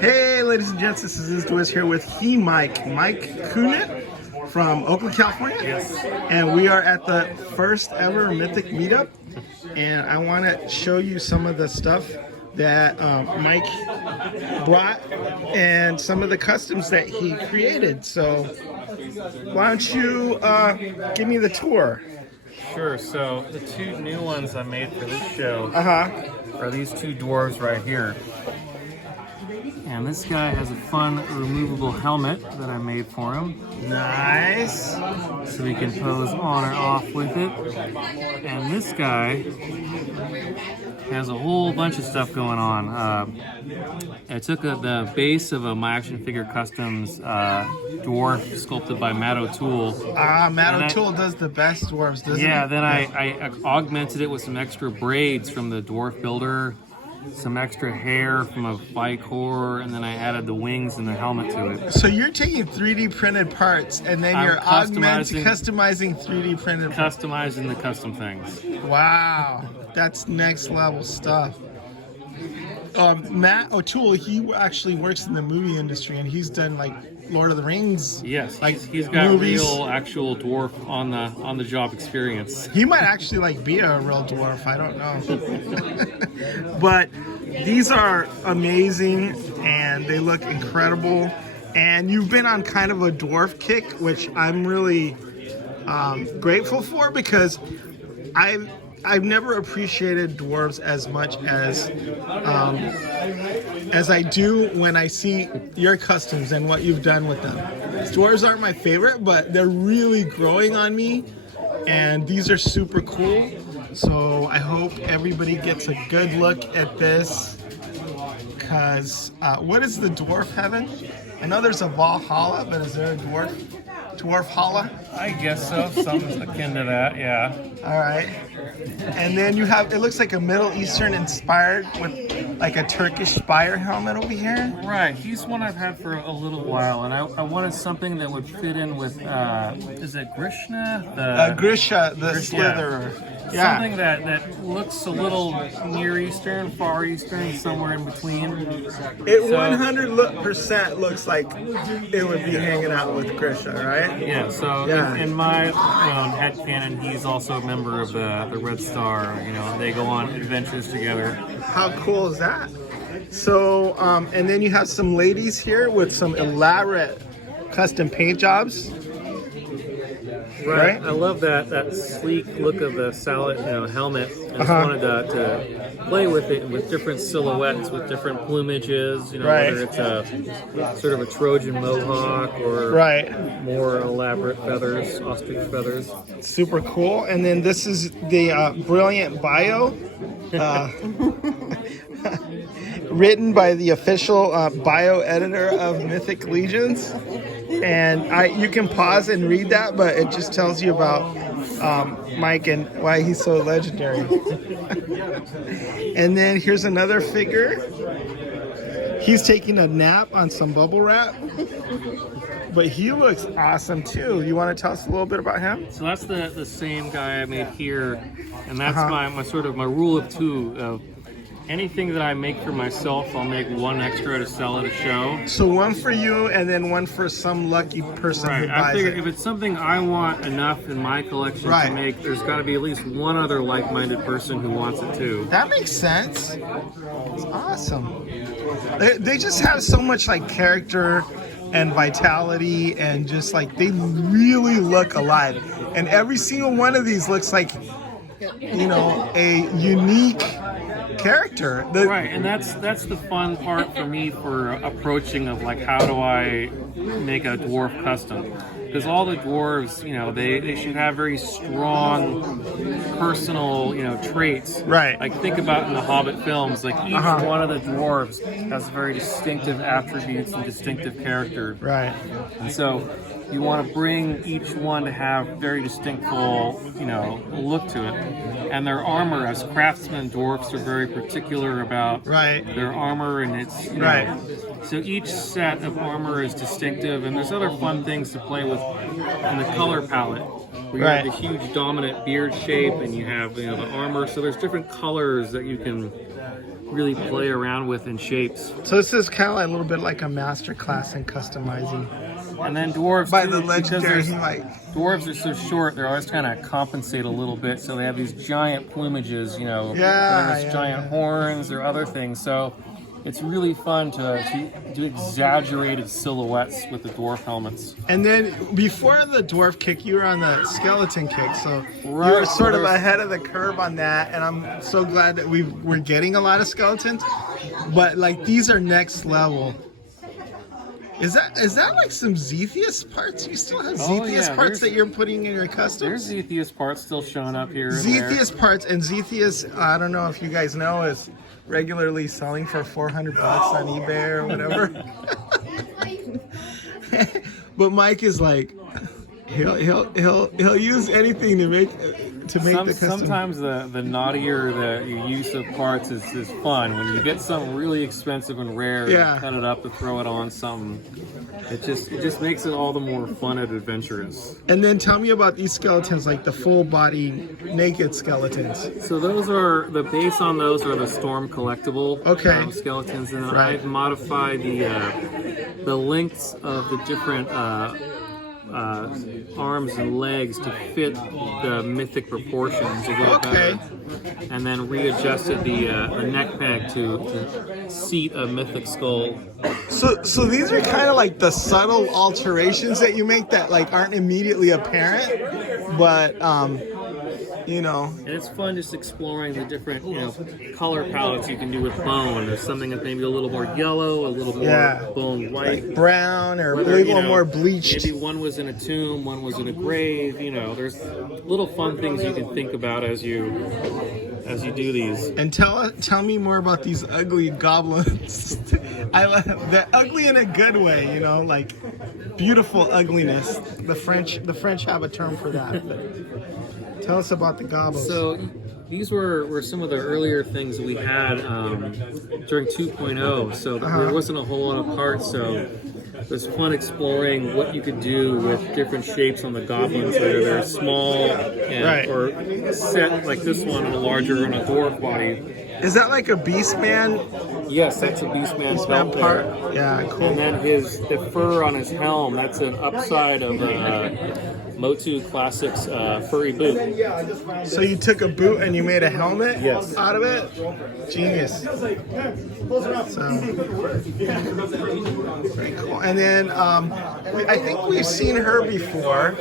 Hey, ladies and gents, this is Dewis here with Mike Kunit from Oakland, California. Yes. And we are at the first ever Mythic Meetup. And I want to show you some of the stuff that Mike brought and some of the customs that he created. So why don't you give me the tour? Sure. So the two new ones I made for this show Uh-huh. are these two dwarves right here. And this guy has a fun removable helmet that I made for him. Nice. So he can pose on or off with it. And this guy has a whole bunch of stuff going on. I took the base of a My Action Figure Customs dwarf sculpted by Matt O'Toole. Matt O'Toole does the best dwarves, doesn't he? Yeah, then I augmented it with some extra braids from the dwarf builder, some extra hair from a Vicor, and then I added the wings and the helmet to it. So you're taking 3D printed parts and then you're customizing 3D printed parts. Customizing the custom things. Wow, that's next level stuff. Matt O'Toole, he actually works in the movie industry and he's done like Lord of the Rings. Yes, like he's got movies. real actual dwarf on the job experience. He might actually like be a real dwarf. I don't know. But these are amazing and they look incredible. And you've been on kind of a dwarf kick, which I'm really grateful for because I've never appreciated dwarves as much as I do when I see your customs and what you've done with them. Dwarves aren't my favorite, but they're really growing on me, and these are super cool. So I hope everybody gets a good look at this, because what is the dwarf heaven? I know there's a Valhalla, but is there a dwarf Hala? I guess so, something akin to that, yeah. All right. And then you have, it looks like a Middle Eastern inspired with like a Turkish spire helmet over here. Right, he's one I've had for a little while, and I wanted something that would fit in with, is it Grishna? Grisha, the Slitherer. Yeah. Something that looks a little Near Eastern, Far Eastern, somewhere in between. It 100% looks like it would be hanging out with Grisha, right? Yeah, so in my headcanon, he's also a member of the Red Star. You know, they go on adventures together. How cool is that? So, and then you have some ladies here with some elaborate custom paint jobs. Right. I love that sleek look of the salad helmet. I just wanted to play with it with different silhouettes, with different plumages. Whether it's a sort of a Trojan mohawk or more elaborate feathers, ostrich feathers. Super cool. And then this is the brilliant bio. Written by the official bio editor of Mythic Legions. And you can pause and read that, but it just tells you about Mike and why he's so legendary. And then here's another figure. He's taking a nap on some bubble wrap, but he looks awesome too. You want to tell us a little bit about him? So that's the same guy I made here, and that's my sort of my rule of two. Anything that I make for myself, I'll make one extra to sell at a show. So one for you and then one for some lucky person who buys I figure it. if it's something I want enough in my collection to make, there's got to be at least one other like-minded person who wants it too. That makes sense. It's awesome. They just have so much like character and vitality and just like they really look alive. And every single one of these looks like, a unique character. And that's the fun part for me for approaching of like how do I make a dwarf custom, because all the dwarves they should have very strong personal traits, like think about in the Hobbit films, like each one of the dwarves has very distinctive attributes and distinctive character, and so you want to bring each one to have very distinctful, look to it. And their armor, as craftsmen, dwarfs are very particular about their armor, and it's so each set of armor is distinctive. And there's other fun things to play with in the color palette. Where you have the huge dominant beard shape, and you have the armor. So there's different colors that you can really play around with in shapes. So this is kind of like a little bit like a master class in customizing. And then dwarves, By too, the legendary because Mike. dwarves are so short, they're always trying to compensate a little bit, so they have these giant plumages, you know, giant horns or other things. So it's really fun to do exaggerated silhouettes with the dwarf helmets. And then before the dwarf kick, you were on the skeleton kick, so you were sort of ahead of the curve on that. And I'm so glad that we're getting a lot of skeletons. But like these are next level. Is that like some Zethius parts? You still have Zethius parts that you're putting in your customs? There's Zethius parts still showing up here. Zethius parts, and Zethius, I don't know if you guys know, is regularly selling for $400 on eBay or whatever. But Mike is like, he'll use anything to make the custom. Sometimes the naughtier the use of parts is fun. When you get something really expensive and rare, you cut it up to throw it on something. It just makes it all the more fun and adventurous. And then tell me about these skeletons, like the full body naked skeletons. So those are the base on those are the Storm collectible skeletons, and then I've modified the lengths of the different arms and legs to fit the mythic proportions a little better, and then readjusted the neck peg to seat a mythic skull. So these are kind of like the subtle alterations that you make that like aren't immediately apparent, but you know. And it's fun just exploring the different, color palettes you can do with bone. There's something that's maybe a little more yellow, a little more bone white, like brown, or maybe a little more bleached. Maybe one was in a tomb, one was in a grave. There's little fun things you can think about as you do these. And tell me more about these ugly goblins. I love that, ugly in a good way, like beautiful ugliness. The French have a term for that. Tell us about the goblins. So these were some of the earlier things that we had during 2.0. So there wasn't a whole lot of parts, so it was fun exploring what you could do with different shapes on the goblins, whether they're small or set like this one in a larger and a dwarf body. Is that like a Beastman? Yes, that's a Beastman part. Yeah, cool. And then the fur on his helm, that's an upside of Motu Classics furry boot. So you took a boot and you made a helmet Yes. out of it? Genius. So, very cool. And then I think we've seen her before,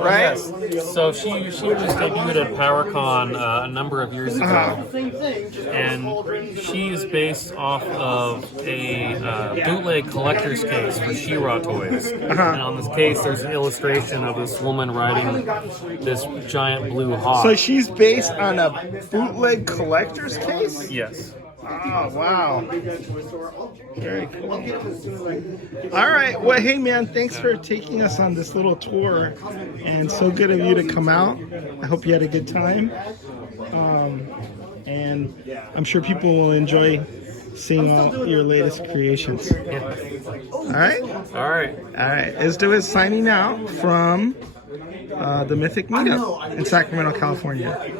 right? Yes. So she just debuted at PowerCon a number of years ago. And she is based off of a bootleg collector's case for She-Ra toys. And on this case, there's an illustration of this woman riding this giant blue hawk. So she's based on a bootleg collector's case? Yes. Oh, wow. Very cool. All right. Well, hey, man, thanks for taking us on this little tour. And so good of you to come out. I hope you had a good time. And I'm sure people will enjoy seeing all your latest creations. All right? All right. All right. Izdo is signing out from the Mythic Meetup in Sacramento, California.